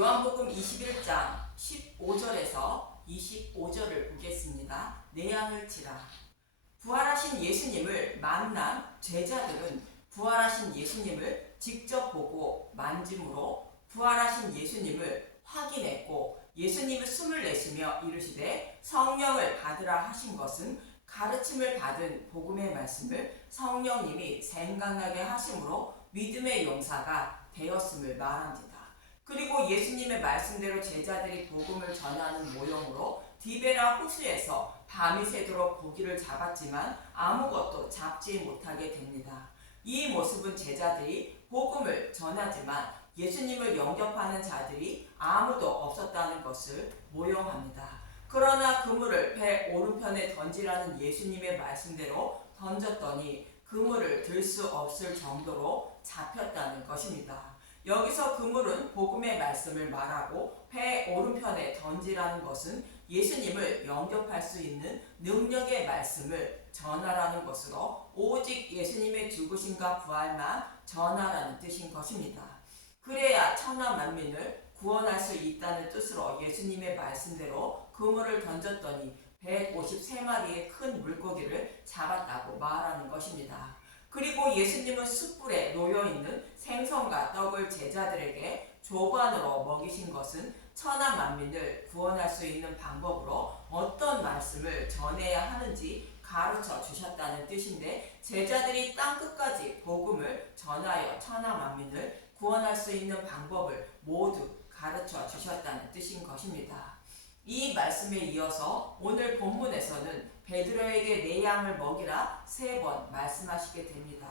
요한복음 21장 15절에서 25절을 보겠습니다. 내 양을 치라. 부활하신 예수님을 만난 제자들은 부활하신 예수님을 직접 보고 만짐으로 부활하신 예수님을 확인했고, 예수님은 숨을 내쉬며 이르시되 성령을 받으라 하신 것은 가르침을 받은 복음의 말씀을 성령님이 생각나게 하심으로 믿음의 용사가 되었음을 말합니다. 그리고 예수님의 말씀대로 제자들이 복음을 전하는 모형으로 디베라 호수에서 밤이 새도록 고기를 잡았지만 아무것도 잡지 못하게 됩니다. 이 모습은 제자들이 복음을 전하지만 예수님을 영접하는 자들이 아무도 없었다는 것을 모형합니다. 그러나 그물을 배 오른편에 던지라는 예수님의 말씀대로 던졌더니 그물을 들 수 없을 정도로 잡혔다는 것입니다. 여기서 그물은 복음의 말씀을 말하고 배 오른편에 던지라는 것은 예수님을 영접할 수 있는 능력의 말씀을 전하라는 것으로 오직 예수님의 죽으심과 부활만 전하라는 뜻인 것입니다. 그래야 천하 만민을 구원할 수 있다는 뜻으로 예수님의 말씀대로 그물을 던졌더니 153마리의 큰 물고기를 잡았다고 말하는 것입니다. 그리고 예수님은 숯불에 놓여있는 생선과 떡을 제자들에게 조반으로 먹이신 것은 천하 만민을 구원할 수 있는 방법으로 어떤 말씀을 전해야 하는지 가르쳐 주셨다는 뜻인데, 제자들이 땅끝까지 복음을 전하여 천하 만민을 구원할 수 있는 방법을 모두 가르쳐 주셨다는 뜻인 것입니다. 이 말씀에 이어서 오늘 본문에서는 베드로에게 내 양을 먹이라 3번 말씀하시게 됩니다.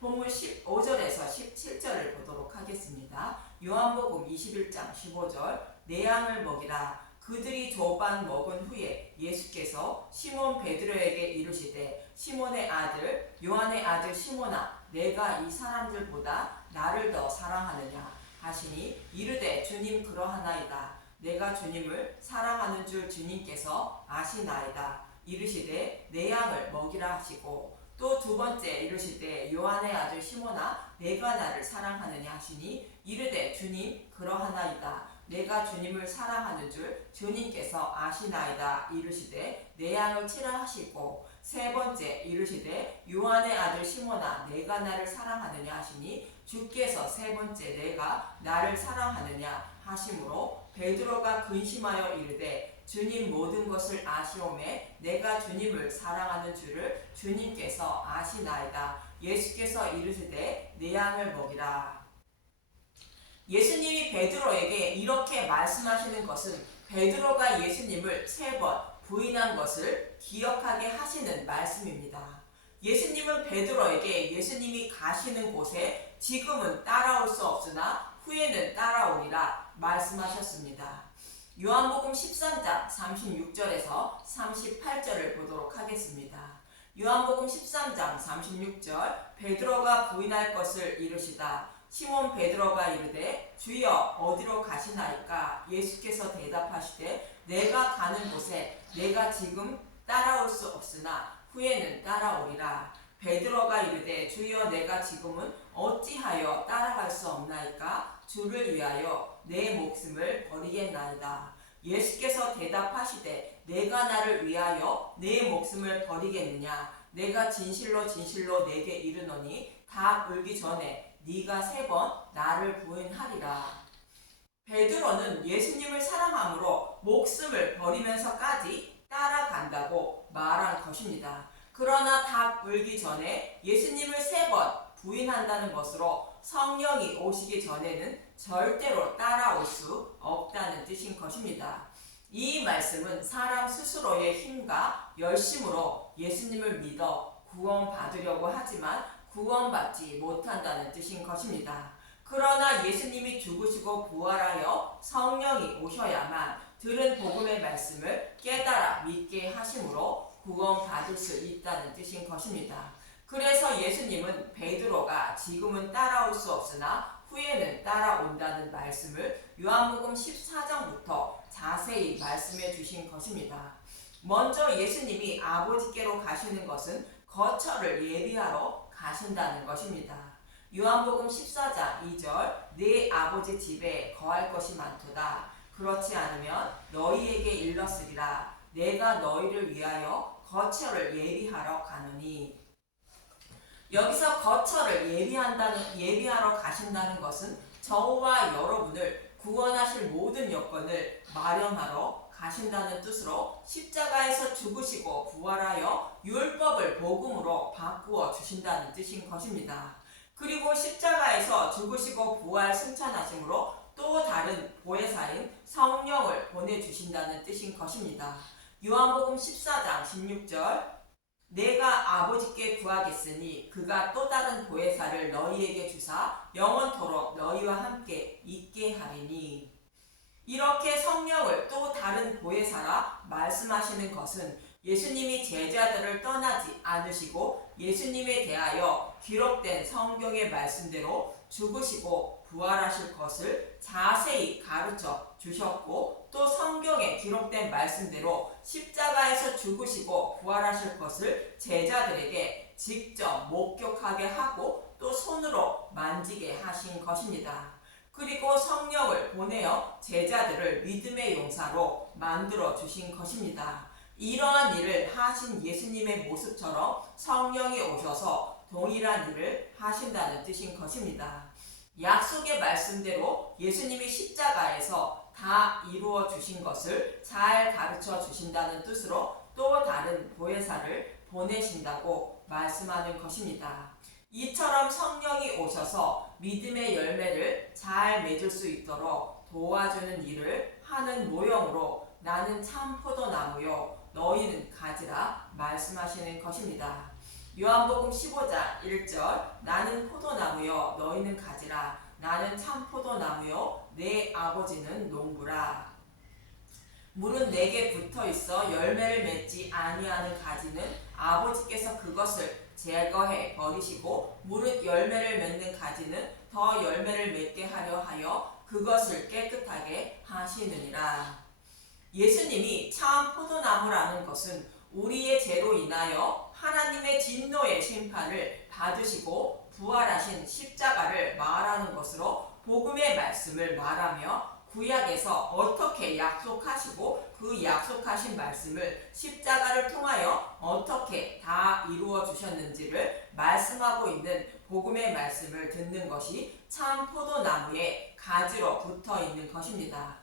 본문 15절에서 17절을 보도록 하겠습니다. 요한복음 21장 15절 내 양을 먹이라. 그들이 조반 먹은 후에 예수께서 시몬 베드로에게 이르시되 시몬의 아들 요한의 아들 시몬아, 내가 이 사람들보다 나를 더 사랑하느냐 하시니 이르되 주님 그러하나이다. 내가 주님을 사랑하는 줄 주님께서 아시나이다. 이르시되 내 양을 먹이라 하시고, 또 2번째 이르시되 요한의 아들 시몬아, 내가 나를 사랑하느냐 하시니 이르되 주님 그러하나이다. 내가 주님을 사랑하는 줄 주님께서 아시나이다. 이르시되 내 양을 치라 하시고, 3번째 이르시되 요한의 아들 시몬아, 내가 나를 사랑하느냐 하시니 주께서 3번째 내가 나를 사랑하느냐 하심으로 베드로가 근심하여 이르되 주님 모든 것을 아시오매 내가 주님을 사랑하는 줄을 주님께서 아시나이다. 예수께서 이르시되 내 양을 먹이라. 예수님이 베드로에게 이렇게 말씀하시는 것은 베드로가 예수님을 3번 부인한 것을 기억하게 하시는 말씀입니다. 예수님은 베드로에게 예수님이 가시는 곳에 지금은 따라올 수 없으나 후에는 따라오리라 말씀하셨습니다. 요한복음 13장 36절에서 38절을 보도록 하겠습니다. 요한복음 13장 36절 베드로가 부인할 것을 이르시다. 시몬 베드로가 이르되 주여 어디로 가시나이까? 예수께서 대답하시되 내가 가는 곳에 내가 지금 따라올 수 없으나 후에는 따라오리라. 베드로가 이르되 주여 내가 지금은 어찌하여 따라갈 수 없나이까? 주를 위하여 내 목숨을 버리겠나이다. 예수께서 대답하시되 내가 나를 위하여 내 목숨을 버리겠느냐? 내가 진실로 진실로 내게 이르노니 닭 울기 전에 네가 3번 나를 부인하리라. 베드로는 예수님을 사랑함으로 목숨을 버리면서까지 따라간다고 말한 것입니다. 그러나 닭 울기 전에 예수님을 3번 부인한다는 것으로 성령이 오시기 전에는 절대로 따라올 수 없다는 뜻인 것입니다. 이 말씀은 사람 스스로의 힘과 열심으로 예수님을 믿어 구원받으려고 하지만 구원받지 못한다는 뜻인 것입니다. 그러나 예수님이 죽으시고 부활하여 성령이 오셔야만 들은 복음의 말씀을 깨달아 믿게 하심으로 구원받을 수 있다는 뜻인 것입니다. 그래서 예수님은 베드로가 지금은 따라올 수 없으나 후에는 따라온다는 말씀을 요한복음 14장부터 자세히 말씀해 주신 것입니다. 먼저 예수님이 아버지께로 가시는 것은 거처를 예비하러 가신다는 것입니다. 요한복음 14장 2절 내 아버지 집에 거할 것이 많도다. 그렇지 않으면 너희에게 일렀으리라. 내가 너희를 위하여 거처를 예비하러 가노니. 여기서 거처를 예비하러 가신다는 것은 저와 여러분을 구원하실 모든 여건을 마련하러 가신다는 뜻으로 십자가에서 죽으시고 부활하여 율법을 복음으로 바꾸어 주신다는 뜻인 것입니다. 그리고 십자가에서 죽으시고 부활 승천하심으로 또 다른 보혜사인 성령을 보내주신다는 뜻인 것입니다. 요한복음 14장 16절 내가 아버지께 구하겠으니 그가 또 다른 보혜사를 너희에게 주사 영원토록 너희와 함께 있게 하리니. 이렇게 성령을 또 다른 보혜사라 말씀하시는 것은 예수님이 제자들을 떠나지 않으시고 예수님에 대하여 기록된 성경의 말씀대로 죽으시고 부활하실 것을 자세히 가르쳐 주셨고, 또 성경에 기록된 말씀대로 십자가에서 죽으시고 부활하실 것을 제자들에게 직접 목격하게 하고 또 손으로 만지게 하신 것입니다. 그리고 성령을 보내어 제자들을 믿음의 용사로 만들어 주신 것입니다. 이러한 일을 하신 예수님의 모습처럼 성령이 오셔서 동일한 일을 하신다는 뜻인 것입니다. 약속의 말씀대로 예수님이 십자가에서 다 이루어 주신 것을 잘 가르쳐 주신다는 뜻으로 또 다른 보혜사를 보내신다고 말씀하는 것입니다. 이처럼 성령이 오셔서 믿음의 열매를 잘 맺을 수 있도록 도와주는 일을 하는 모형으로 나는 참 포도나무요 너희는 가지라 말씀하시는 것입니다. 요한복음 15장 1절 나는 포도나무요 너희는 가지라. 나는 참 포도나무요 내 아버지는 농부라. 물은 내게 붙어 있어 열매를 맺지 아니하는 가지는 아버지께서 그것을 제거해 버리시고, 무릇 열매를 맺는 가지는 더 열매를 맺게 하려 하여 그것을 깨끗하게 하시느니라. 예수님이 참 포도나무라는 것은 우리의 죄로 인하여 하나님의 진노의 심판을 받으시고 부활하신 십자가를 말하는 것으로 복음의 말씀을 말하며 구약에서 어떻게 약속하시고 그 약속하신 말씀을 십자가를 통하여 어떻게 다 이루어 주셨는지를 말씀하고 있는 복음의 말씀을 듣는 것이 참 포도나무의 가지로 붙어 있는 것입니다.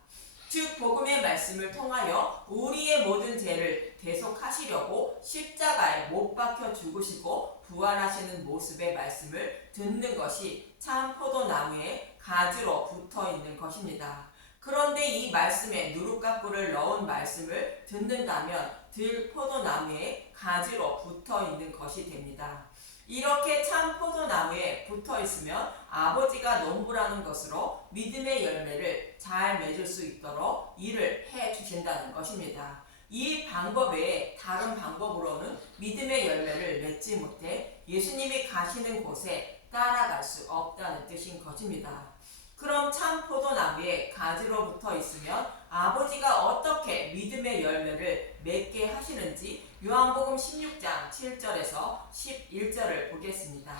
즉 복음의 말씀을 통하여 우리의 모든 죄를 대속하시려고 십자가에 못 박혀 죽으시고 부활하시는 모습의 말씀을 듣는 것이 참 포도나무의 가지로 붙어 있는 것입니다. 그런데 이 말씀에 누룩가꾸를 넣은 말씀을 듣는다면 들 포도나무의 가지로 붙어 있는 것이 됩니다. 이렇게 참 포도나무에 붙어 있으면 아버지가 농부라는 것으로 믿음의 열매를 잘 맺을 수 있도록 일을 해 주신다는 것입니다. 이 방법 외에 다른 방법으로는 믿음의 열매를 맺지 못해 예수님이 가시는 곳에 따라갈 수 없다는 뜻인 것입니다. 그럼 참 포도나무에 가지로 붙어 있으면 아버지가 어떻게 믿음의 열매를 맺게 하시는지 요한복음 16장 7절에서 11절을 보겠습니다.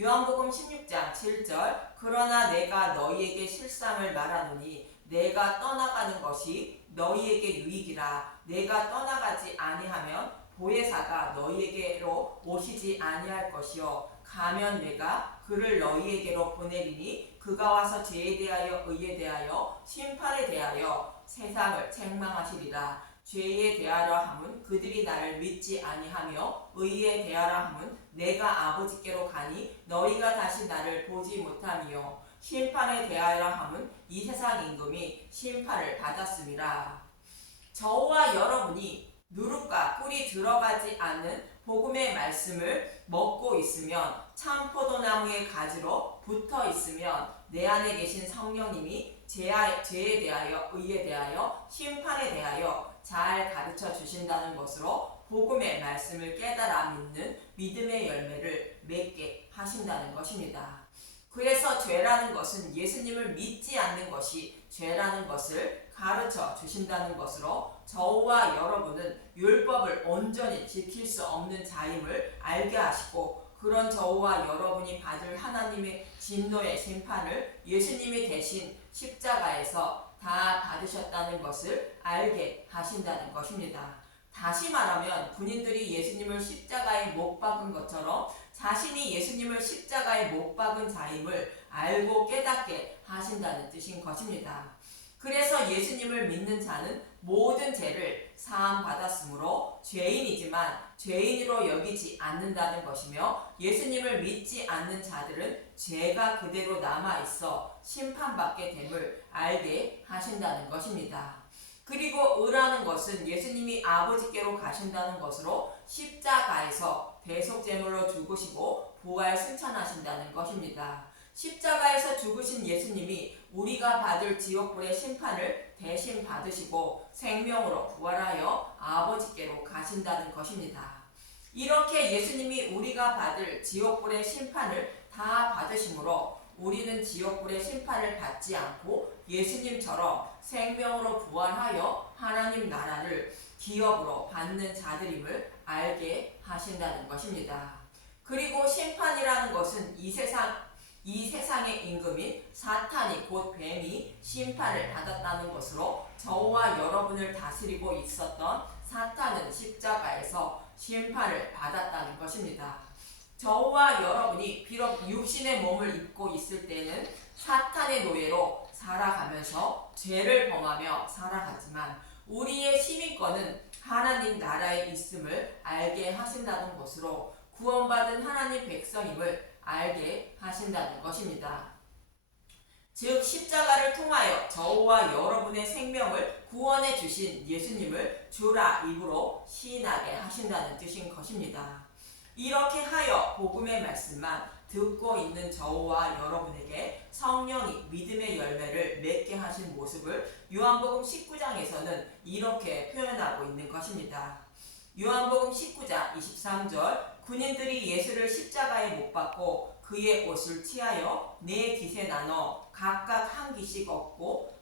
요한복음 16장 7절 그러나 내가 너희에게 실상을 말하노니 내가 떠나가는 것이 너희에게 유익이라. 내가 떠나가지 아니하면 보혜사가 너희에게로 오시지 아니할 것이요 가면 내가 그를 너희에게로 보내리니 그가 와서 죄에 대하여 의에 대하여 심판에 대하여 세상을 책망하시리라. 죄에 대하라 함은 그들이 나를 믿지 아니하며 의에 대하라 함은 내가 아버지께로 가니 너희가 다시 나를 보지 못하며 심판에 대하라 함은 이 세상 임금이 심판을 받았음이라. 저와 여러분이 누룩과 꿀이 들어가지 않는 복음의 말씀을 먹고 있으면 참 포도나무의 가지로 붙어 있으면 내 안에 계신 성령님이 죄에 대하여 의에 대하여 심판에 대하여 잘 가르쳐 주신다는 것으로 복음의 말씀을 깨달아 믿는 믿음의 열매를 맺게 하신다는 것입니다. 그래서 죄라는 것은 예수님을 믿지 않는 것이 죄라는 것을 가르쳐 주신다는 것으로 저와 여러분은 율법을 온전히 지킬 수 없는 자임을 알게 하시고 그런 저와 여러분이 받을 하나님의 진노의 심판을 예수님이 대신 십자가에서 다 받으셨다는 것을 알게 하신다는 것입니다. 다시 말하면 군인들이 예수님을 십자가에 못 박은 것처럼 자신이 예수님을 십자가에 못 박은 자임을 알고 깨닫게 하신다는 뜻인 것입니다. 그래서 예수님을 믿는 자는 모든 죄를 사함받았으므로 죄인이지만 죄인으로 여기지 않는다는 것이며, 예수님을 믿지 않는 자들은 죄가 그대로 남아있어 심판받게 됨을 알게 하신다는 것입니다. 그리고 의라는 것은 예수님이 아버지께로 가신다는 것으로 십자가에서 대속제물로 죽으시고 부활 승천하신다는 것입니다. 십자가에서 죽으신 예수님이 우리가 받을 지옥불의 심판을 대신 받으시고 생명으로 부활하여 아버지께로 가신다는 것입니다. 이렇게 예수님이 우리가 받을 지옥불의 심판을 다 받으심으로 우리는 지옥불의 심판을 받지 않고 예수님처럼 생명으로 부활하여 하나님 나라를 기업으로 받는 자들임을 알게 하신다는 것입니다. 그리고 심판이라는 것은 이 세상의 임금인 사탄이 곧 뱀이 심판을 받았다는 것으로, 저와 여러분을 다스리고 있었던 사탄은 십자가에서 심판을 받았다는 것입니다. 저와 여러분이 비록 육신의 몸을 입고 있을 때는 사탄의 노예로 살아가면서 죄를 범하며 살아가지만 우리의 시민권은 하나님 나라에 있음을 알게 하신다는 것으로 구원받은 하나님 백성임을 알게 하신다는 것입니다. 즉 십자가를 통하여 저와 여러분의 생명을 구원해 주신 예수님을 주라 입으로 시인하게 하신다는 뜻인 것입니다. 이렇게 하여 복음의 말씀만 듣고 있는 저와 여러분에게 성령이 믿음의 열매를 맺게 하신 모습을 요한복음 19장에서는 이렇게 표현하고 있는 것입니다. 요한복음 19장 23절, 군인들이 예수를 십자가에 못 박고 그의 옷을 치하여 네 깃에 나눠 각각 한 깃씩 얻고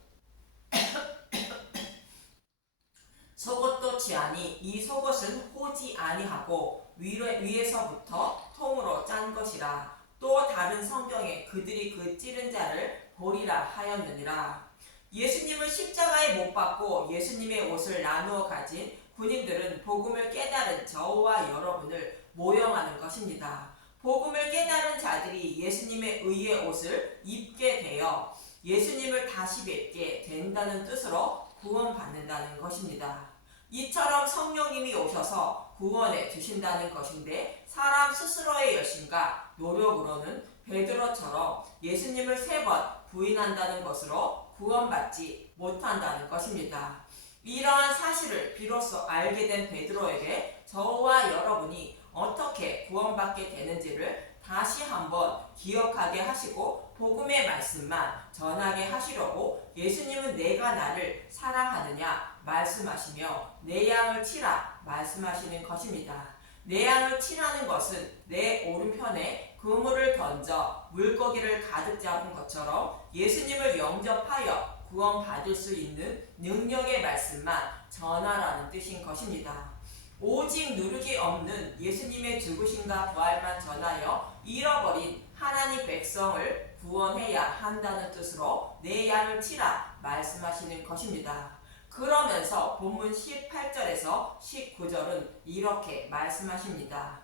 속옷도 취하니 이 속옷은 호지 아니하고 위에서부터 통으로 짠 것이라. 또 다른 성경에 그들이 그 찌른 자를 보리라 하였느니라. 예수님을 십자가에 못 박고 예수님의 옷을 나누어 가진 군인들은 복음을 깨달은 저와 여러분을 모형하는 것입니다. 복음을 깨달은 자들이 예수님의 의의 옷을 입게 되어 예수님을 다시 뵙게 된다는 뜻으로 구원받는다는 것입니다. 이처럼 성령님이 오셔서 구원해 주신다는 것인데, 사람 스스로의 열심과 노력으로는 베드로처럼 예수님을 3번 부인한다는 것으로 구원받지 못한다는 것입니다. 이러한 사실을 비로소 알게 된 베드로에게 저와 여러분이 어떻게 구원받게 되는지를 다시 한번 기억하게 하시고 복음의 말씀만 전하게 하시려고 예수님은 내가 나를 사랑하느냐 말씀하시며 내 양을 치라 말씀하시는 것입니다. 내 양을 치라는 것은 내 오른편에 그물을 던져 물고기를 가득 잡은 것처럼 예수님을 영접하여 구원받을 수 있는 능력의 말씀만 전하라는 뜻인 것입니다. 오직 누룩이 없는 예수님의 죽으심과 부활만 전하여 잃어버린 하나님 백성을 구원해야 한다는 뜻으로 내 양을 치라 말씀하시는 것입니다. 그러면서 본문 18절에서 19절은 이렇게 말씀하십니다.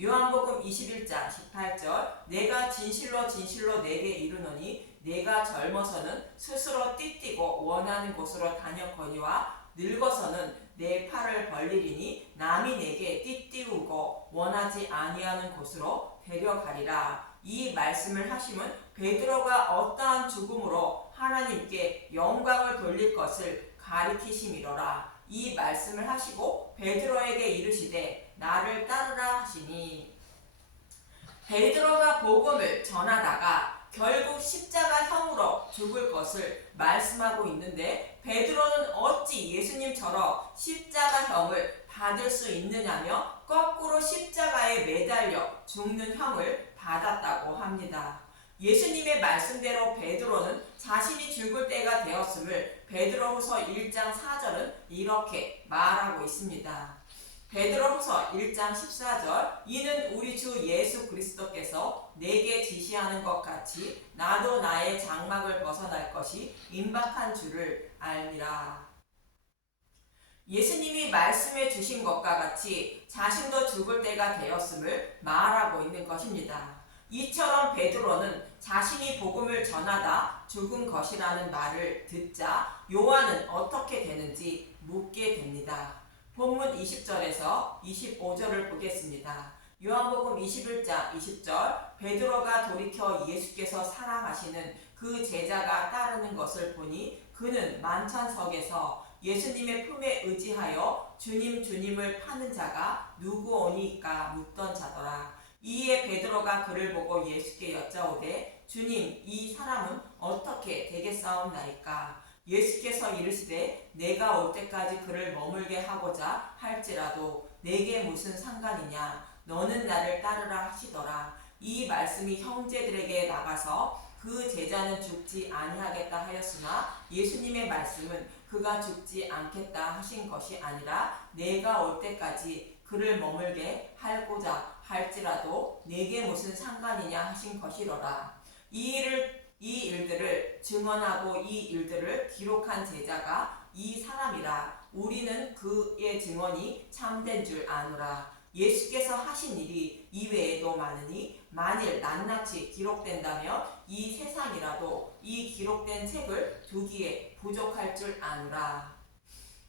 요한복음 21장 18절, 내가 진실로 진실로 내게 이르노니 내가 젊어서는 스스로 띠띠고 원하는 곳으로 다녔거니와 늙어서는 내 팔을 벌리리니 남이 내게 띠띠우고 원하지 아니하는 곳으로 데려가리라. 이 말씀을 하심은 베드로가 어떠한 죽음으로 하나님께 영광을 돌릴 것을 가리키심이로라. 이 말씀을 하시고 베드로에게 이르시되 나를 따르라 하시니, 베드로가 복음을 전하다가 결국 십자가형으로 죽을 것을 말씀하고 있는데, 베드로는 어찌 예수님처럼 십자가형을 받을 수 있느냐며 거꾸로 십자가에 매달려 죽는 형을 받았다고 합니다. 예수님의 말씀대로 베드로는 자신이 죽을 때가 되었음을 베드로후서 1장 4절은 이렇게 말하고 있습니다. 베드로후서 1장 14절 이는 우리 주 예수 그리스도께서 내게 지시하는 것 같이 나도 나의 장막을 벗어날 것이 임박한 줄을 알미라. 예수님이 말씀해 주신 것과 같이 자신도 죽을 때가 되었음을 말하고 있는 것입니다. 이처럼 베드로는 자신이 복음을 전하다 죽은 것이라는 말을 듣자 요한은 어떻게 되는지 묻게 됩니다. 본문 20절에서 25절을 보겠습니다. 요한복음 21장 20절 베드로가 돌이켜 예수께서 사랑하시는 그 제자가 따르는 것을 보니 그는 만찬석에서 예수님의 품에 의지하여 주님 주님을 파는 자가 누구오니까 묻던 자더라. 이에 베드로가 그를 보고 예수께 여짜오되 주님 이 사람은 어떻게 되겠사옵나이까. 예수께서 이르시되 내가 올 때까지 그를 머물게 하고자 할지라도 내게 무슨 상관이냐 너는 나를 따르라 하시더라. 이 말씀이 형제들에게 나가서 그 제자는 죽지 아니하겠다 하였으나 예수님의 말씀은 그가 죽지 않겠다 하신 것이 아니라 내가 올 때까지 그를 머물게 하고자 할지라도 내게 무슨 상관이냐 하신 것이로라. 이 일들을 증언하고 이 일들을 기록한 제자가 이 사람이라. 우리는 그의 증언이 참된 줄 아노라. 예수께서 하신 일이 이외에도 많으니 만일 낱낱이 기록된다면 이 세상이라도 이 기록된 책을 두기에 부족할 줄 아노라.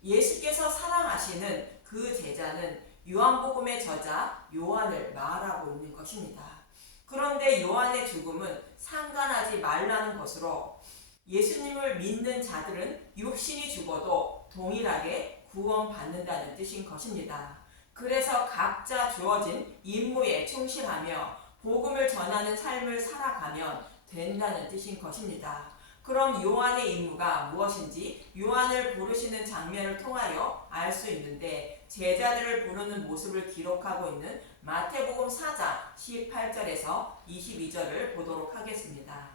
예수께서 사랑하시는 그 제자는 요한복음의 저자 요한을 말하고 있는 것입니다. 그런데 요한의 죽음은 상관하지 말라는 것으로 예수님을 믿는 자들은 육신이 죽어도 동일하게 구원받는다는 뜻인 것입니다. 그래서 각자 주어진 임무에 충실하며 복음을 전하는 삶을 살아가면 된다는 뜻인 것입니다. 그럼 요한의 임무가 무엇인지 요한을 부르시는 장면을 통하여 알 수 있는데 제자들을 부르는 모습을 기록하고 있는 마태복음 4장 18절에서 22절을 보도록 하겠습니다.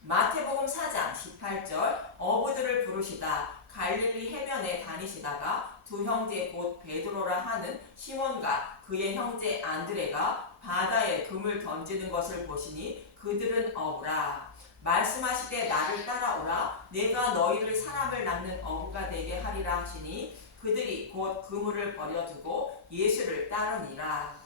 마태복음 4장 18절 어부들을 부르시다 갈릴리 해변에 다니시다가 두 형제 곧 베드로라 하는 시몬과 그의 형제 안드레가 바다에 금을 던지는 것을 보시니 그들은 어부라. 말씀하시되 나를 따라오라. 내가 너희를 사람을 낚는 어부가 되게 하리라 하시니 그들이 곧 그물을 버려두고 예수를 따르니라.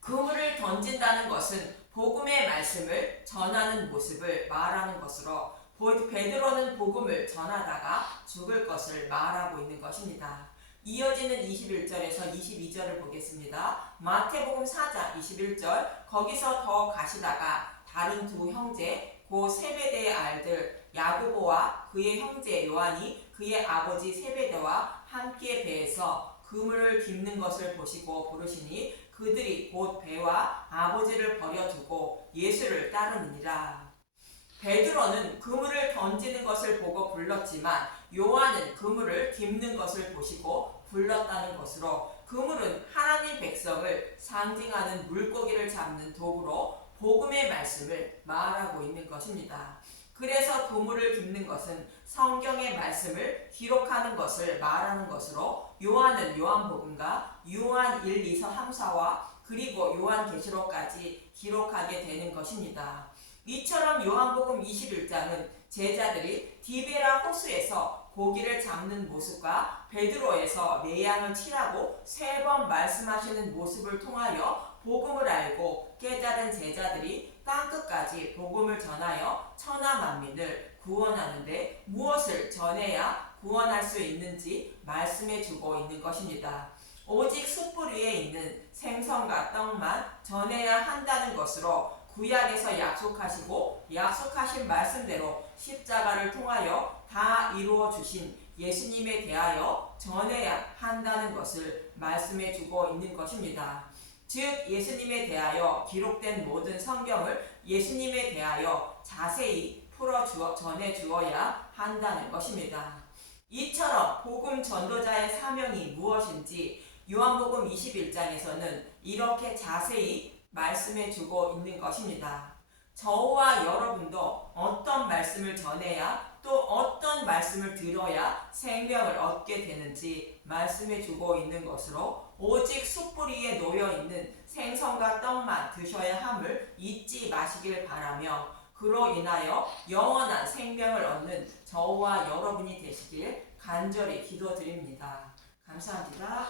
그물을 던진다는 것은 복음의 말씀을 전하는 모습을 말하는 것으로 베드로는 복음을 전하다가 죽을 것을 말하고 있는 것입니다. 이어지는 21절에서 22절을 보겠습니다. 마태복음 4장 21절 거기서 더 가시다가 다른 두 형제 곧 세베대의 아들 야고보와 그의 형제 요한이 그의 아버지 세베대와 함께 배에서 그물을 깁는 것을 보시고 부르시니 그들이 곧 배와 아버지를 버려두고 예수를 따르니라. 베드로는 그물을 던지는 것을 보고 불렀지만 요한은 그물을 깁는 것을 보시고 불렀다는 것으로 그물은 하나님 백성을 상징하는 물고기를 잡는 도구로 복음의 말씀을 말하고 있는 것입니다. 그래서 그물을 깁는 것은 성경의 말씀을 기록하는 것을 말하는 것으로 요한은 요한복음과 요한 1, 2서 3, 4와 그리고 요한계시록까지 기록하게 되는 것입니다. 이처럼 요한복음 21장은 제자들이 디베라 호수에서 고기를 잡는 모습과 베드로에서 매양을 치라고 3번 말씀하시는 모습을 통하여 복음을 알고 깨달은 제자들이 땅끝까지 복음을 전하여 천하 만민을 구원하는데 무엇을 전해야 구원할 수 있는지 말씀해 주고 있는 것입니다. 오직 숯불 위에 있는 생선과 떡만 전해야 한다는 것으로 구약에서 약속하시고 약속하신 말씀대로 십자가를 통하여 다 이루어 주신 예수님에 대하여 전해야 한다는 것을 말씀해 주고 있는 것입니다. 즉 예수님에 대하여 기록된 모든 성경을 예수님에 대하여 자세히 전해 주어야 한다는 것입니다. 이처럼 복음 전도자의 사명이 무엇인지 요한복음 21장에서는 이렇게 자세히 말씀해 주고 있는 것입니다. 저와 여러분도 어떤 말씀을 전해야 또 어떤 말씀을 들어야 생명을 얻게 되는지 말씀해 주고 있는 것으로 오직 숯불 위에 놓여 있는 생선과 떡만 드셔야 함을 잊지 마시길 바라며 그로 인하여 영원한 생명을 얻는 저와 여러분이 되시길 간절히 기도드립니다. 감사합니다.